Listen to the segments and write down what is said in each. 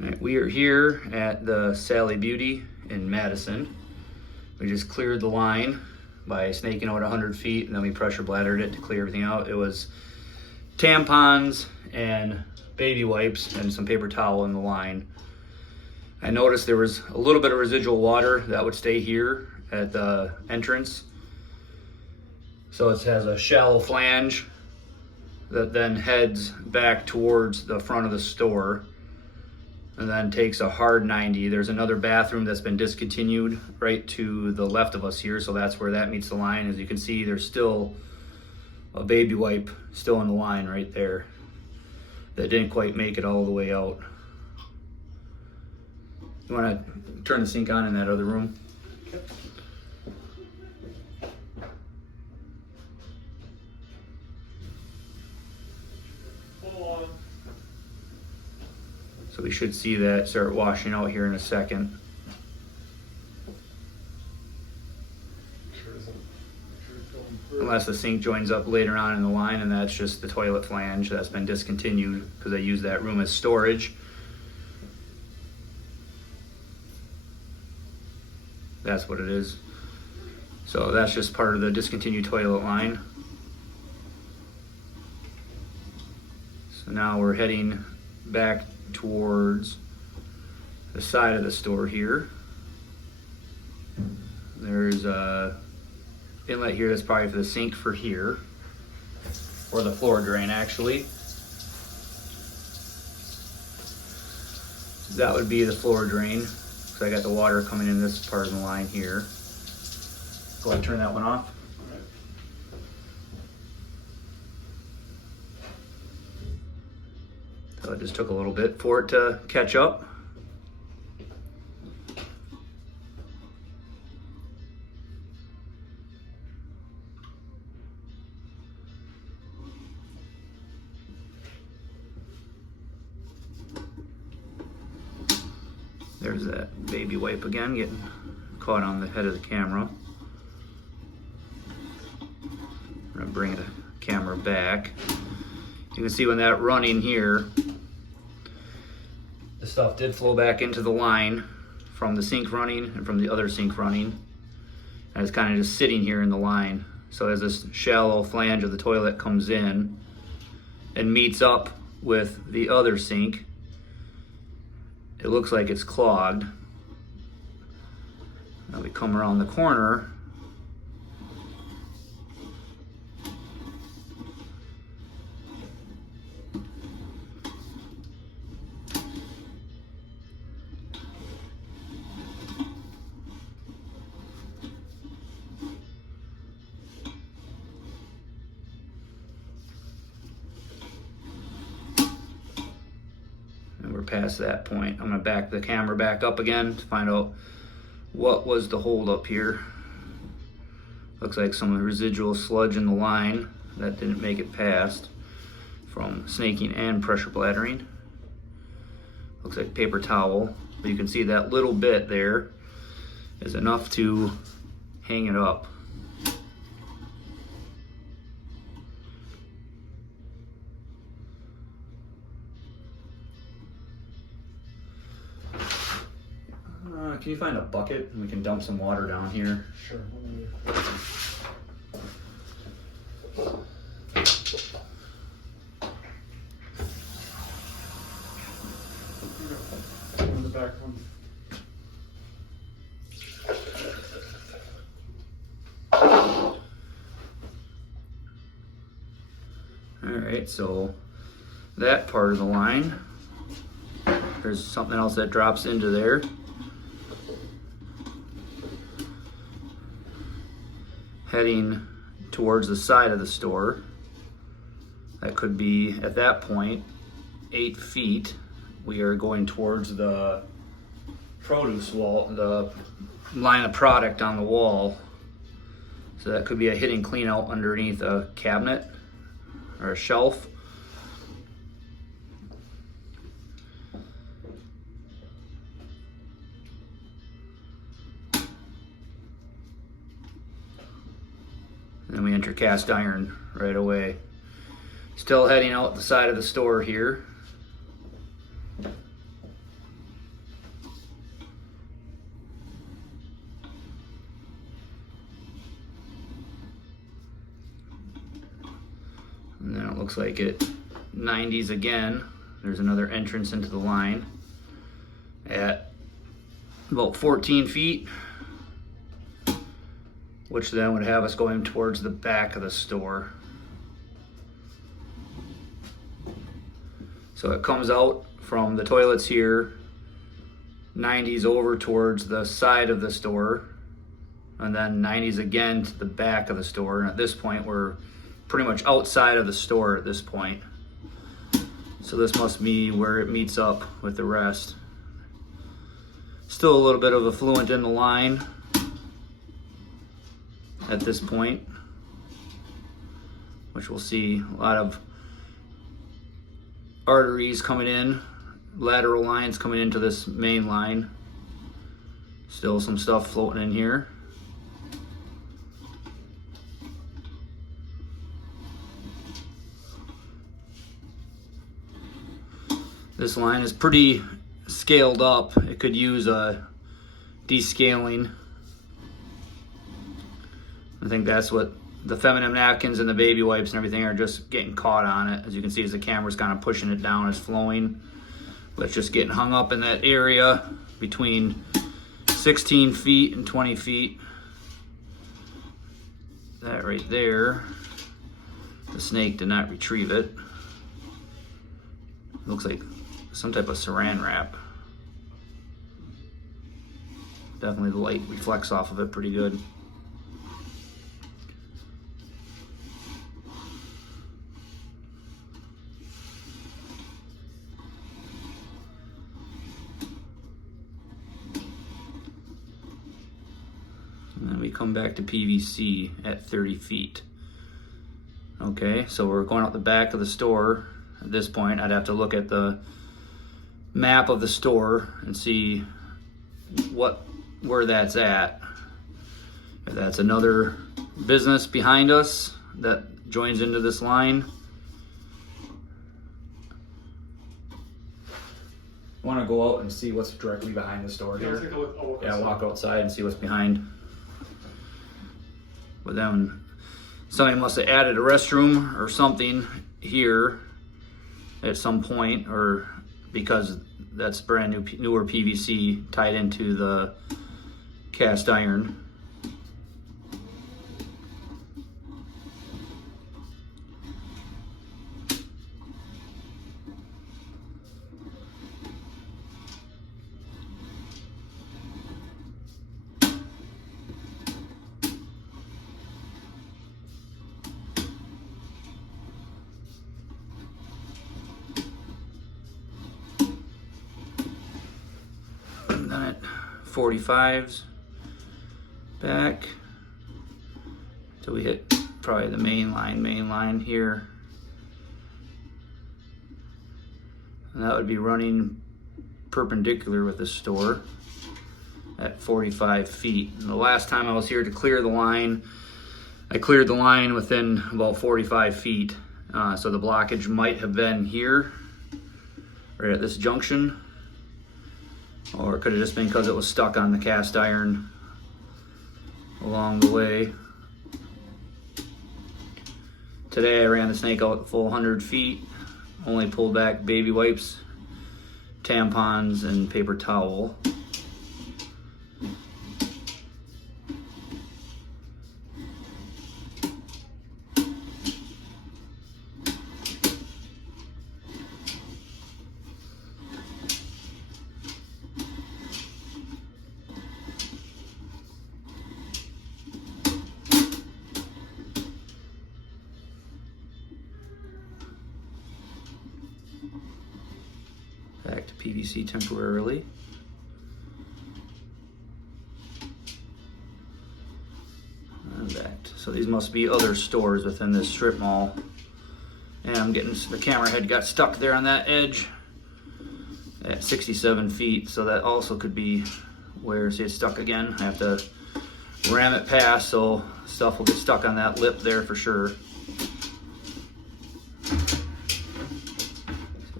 All right, we are here at the Sally Beauty in Madison. We just cleared the line by snaking out 100 feet, and then we pressure bladdered it to clear everything out. It was tampons and baby wipes and some paper towel in the line. I noticed there was a little bit of residual water that would stay here at the entrance. So it has a shallow flange that then heads back towards the front of the store and then takes a hard 90. There's another bathroom that's been discontinued right to the left of us here, so that's where that meets the line. As you can see, there's still a baby wipe still in the line right there that didn't quite make it all the way out. You want to turn the sink on in that other room? So we should see that start washing out here in a second. Unless the sink joins up later on in the line, and that's just the toilet flange that's been discontinued because I use that room as storage. That's what it is. So that's just part of the discontinued toilet line. So now we're heading back towards the side of the store here. There's a inlet here that's probably for the sink for here, or the floor drain actually. That would be the floor drain. So I got the water coming in this part of the line here. Go ahead and turn that one off. So it just took a little bit for it to catch up. There's that baby wipe again, getting caught on the head of the camera. I'm gonna bring the camera back. You can see when that running here, the stuff did flow back into the line from the sink running and from the other sink running. And it's kind of just sitting here in the line. So as this shallow flange of the toilet comes in and meets up with the other sink, it looks like it's clogged. Now we come around the corner. And we're past that point. I'm gonna back the camera back up again to find out what was the hold up here. Looks like some residual sludge in the line that didn't make it past from snaking and pressure bladdering. Looks like paper towel, but you can see that little bit there is enough to hang it up. Can you find a bucket and we can dump some water down here? Sure. On the back one. Alright, so that part of the line, there's something else that drops into there. Heading towards the side of the store. That could be, at that point, 8 feet. We are going towards the produce wall, the line of product on the wall. So that could be a hidden clean out underneath a cabinet or a shelf. And then we enter cast iron right away. Still heading out the side of the store here. Looks like it 90s again. There's another entrance into the line at about 14 feet, which then would have us going towards the back of the store. So it comes out from the toilets here, 90s over towards the side of the store, and then 90s again to the back of the store. And at this point, we're pretty much outside of the store at this point. So this must be where it meets up with the rest. Still a little bit of effluent in the line at this point, which we'll see a lot of arteries coming in, lateral lines coming into this main line. Still some stuff floating in here. This line is pretty scaled up. It could use a descaling. I think that's what the feminine napkins and the baby wipes and everything are just getting caught on it. As you can see, as the camera's kind of pushing it down, it's flowing. But it's just getting hung up in that area between 16 feet and 20 feet. That right there, the snake did not retrieve it. Looks like some type of saran wrap. Definitely the light reflects off of it pretty good. And then we come back to PVC at 30 feet. Okay, so we're going out the back of the store. At this point, I'd have to look at the map of the store and see where that's at. If that's another business behind us that joins into this line. I want to go out and see what's directly behind the store here. Take a look. Yeah, walk outside and see what's behind. But then somebody must have added a restroom or something here at some point, or because that's brand new, newer PVC tied into the cast iron. And then at 45s back till we hit probably the main line here. And that would be running perpendicular with the store at 45 feet. And the last time I was here to clear the line, I cleared the line within about 45 feet. So the blockage might have been here, right at this junction. Or it could have just been because it was stuck on the cast iron along the way. Today I ran the snake out the full 100 feet, only pulled back baby wipes, tampons, and paper towel. Back to PVC temporarily. And back. So these must be other stores within this strip mall. And I'm getting, the camera head got stuck there on that edge at 67 feet. So that also could be where, see it's stuck again. I have to ram it past, so stuff will get stuck on that lip there for sure. So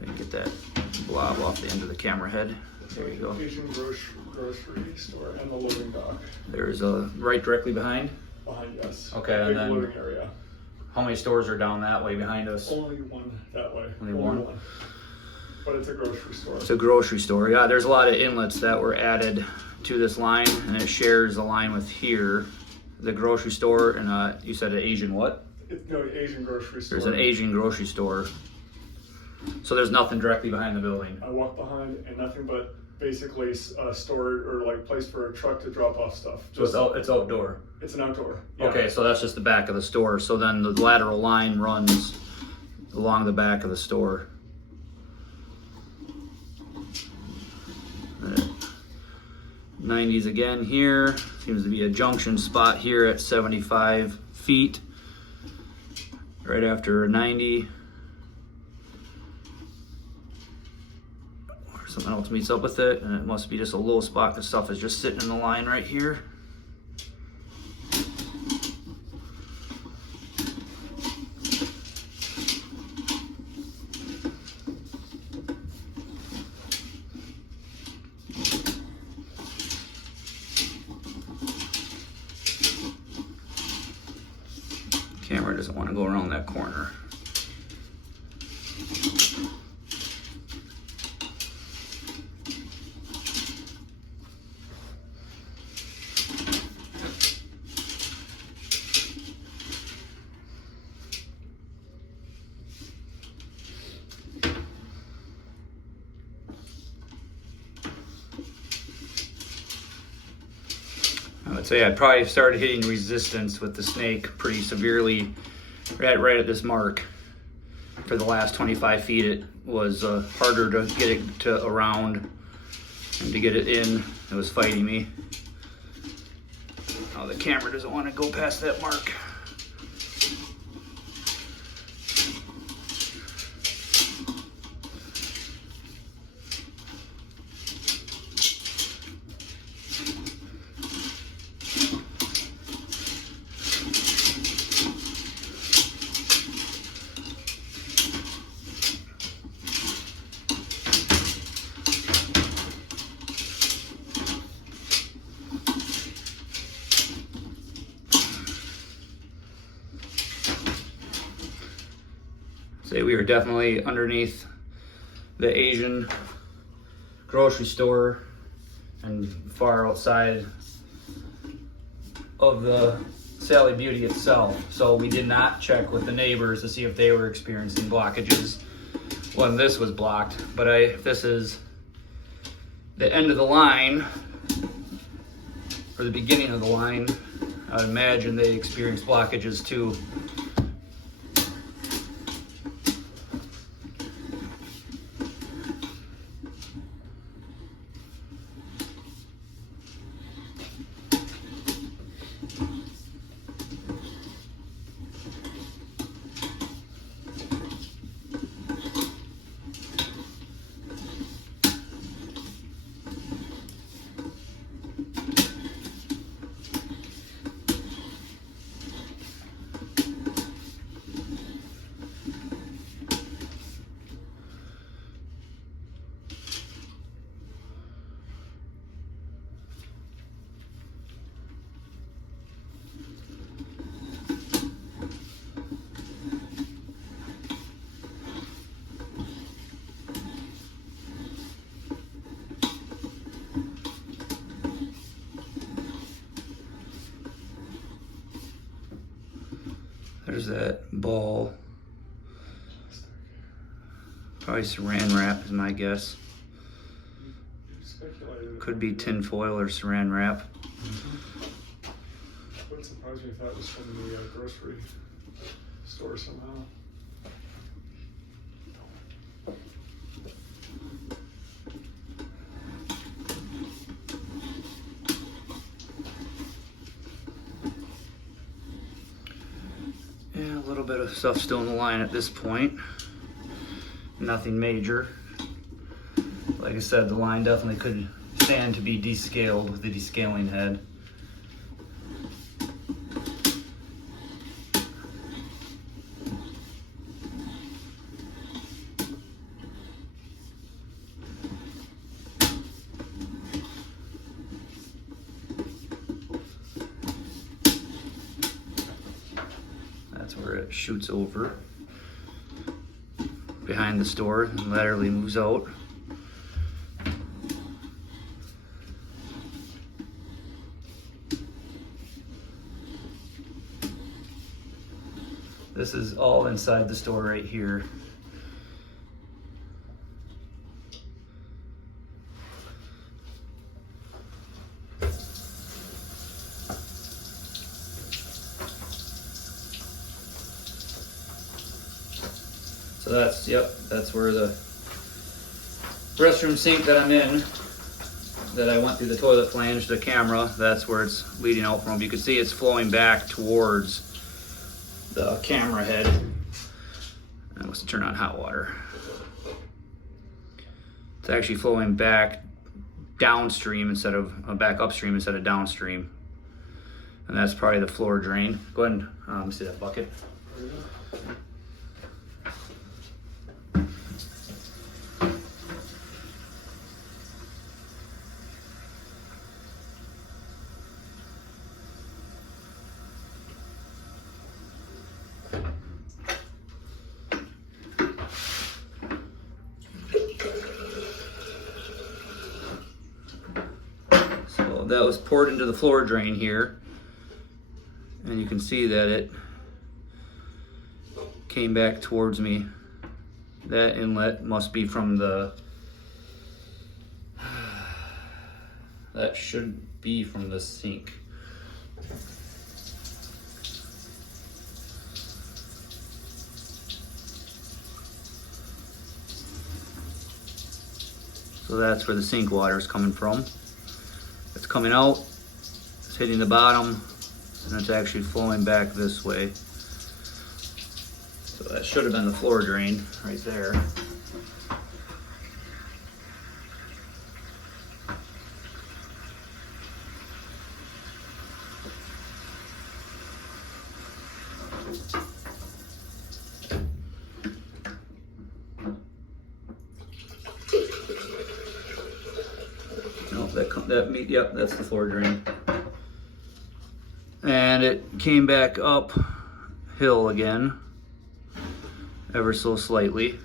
I can get that blob off the end of the camera head. There you go. Asian grocery store and the loading dock. There's a right directly behind. Behind us. Okay, Big and then loading area. How many stores are down that way behind us? Only one that way. Only one? But it's a grocery store. It's a grocery store. Yeah, there's a lot of inlets that were added to this line, and it shares the line with here, the grocery store, and you said an Asian what? No, Asian grocery store. There's an Asian grocery store. So there's nothing directly behind the building. I walk behind and nothing but basically a store or like place for a truck to drop off stuff. So it's outdoor. It's an outdoor. Yeah. Okay, so that's just the back of the store. So then the lateral line runs along the back of the store. 90s again here. Seems to be a junction spot here at 75 feet. Right after a 90. Or something else meets up with it, and it must be just a low spot because stuff is just sitting in the line right here. Camera doesn't want to go around that corner. I would say I probably started hitting resistance with the snake pretty severely right at this mark. For the last 25 feet, it was harder to get it to around and to get it in. It was fighting me. Oh, the camera doesn't want to go past that mark. Say we were definitely underneath the Asian grocery store and far outside of the Sally Beauty itself. So we did not check with the neighbors to see if they were experiencing blockages when this was blocked. But if this is the end of the line or the beginning of the line, I would imagine they experienced blockages too. There's that ball. Probably saran wrap is my guess. Could be tin foil or saran wrap. Wouldn't surprise me if that was from the grocery store somehow. Yeah, a little bit of stuff still in the line at this point. Nothing major. Like I said, the line definitely could stand to be descaled with the descaling head. That's where it it shoots over behind the store and laterally moves out. This is all inside the store right here. So that's, yep, that's where the restroom sink that I'm in, that I went through the toilet flange, the camera, that's where it's leading out from. You can see it's flowing back towards the camera head. I must turn on hot water. It's actually flowing back downstream instead of back upstream instead of downstream, and that's probably the floor drain. Go ahead and see that bucket. That was poured into the floor drain here, and you can see that it came back towards me. That inlet must be from the, that should be from the sink. So that's where the sink water is coming from. It's coming out, it's hitting the bottom, and it's actually flowing back this way. So that should have been the floor drain right there. Yep, that's the floor drain. And it came back up hill again, ever so slightly.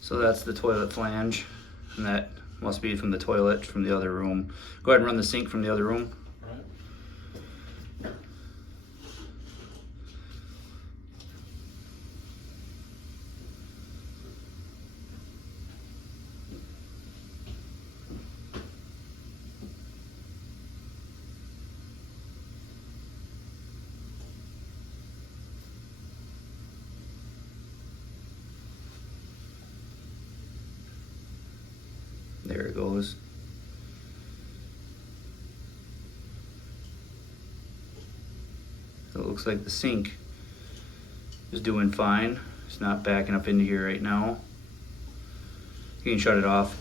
So that's the toilet flange, and that must be from the toilet from the other room. Go ahead and run the sink from the other room. There it goes. So it looks like the sink is doing fine. It's not backing up into here right now. You can shut it off.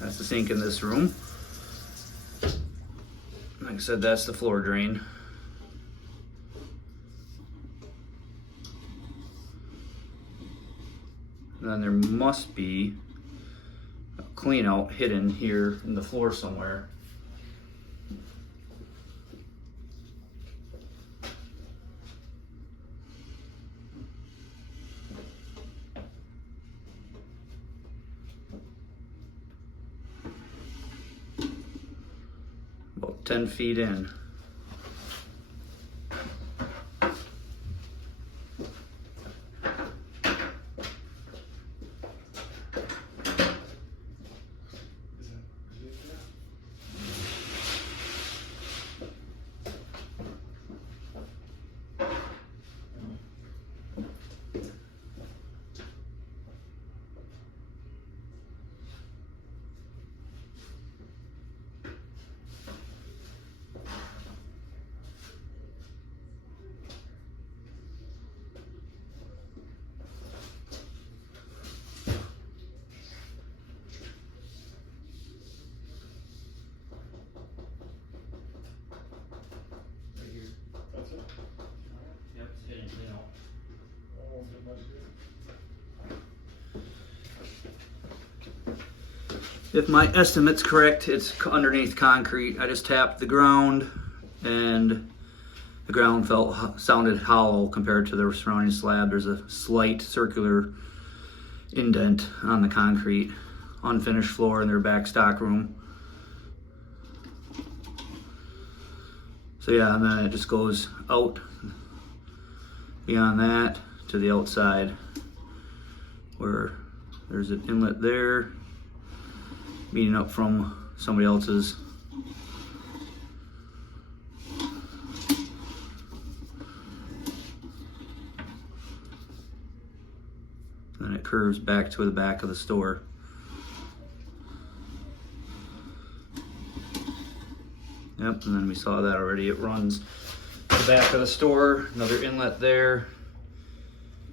That's the sink in this room. Like I said, that's the floor drain. And then there must be a clean out hidden here in the floor somewhere. About 10 feet in. If my estimate's correct, it's underneath concrete. I just tapped the ground and the ground sounded hollow compared to the surrounding slab. There's a slight circular indent on the concrete. Unfinished floor in their back stock room. So yeah, and then it just goes out beyond that to the outside where there's an inlet there meeting up from somebody else's. Then it curves back to the back of the store. Yep, and then we saw that already. It runs to the back of the store, another inlet there,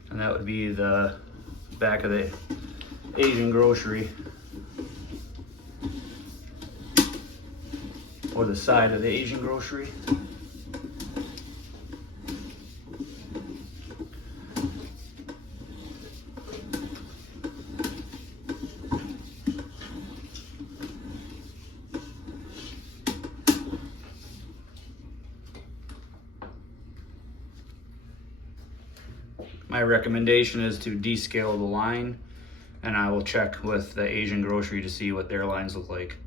and that would be the back of the Asian grocery, or the side of the Asian grocery. My recommendation is to descale the line, and I will check with the Asian grocery to see what their lines look like.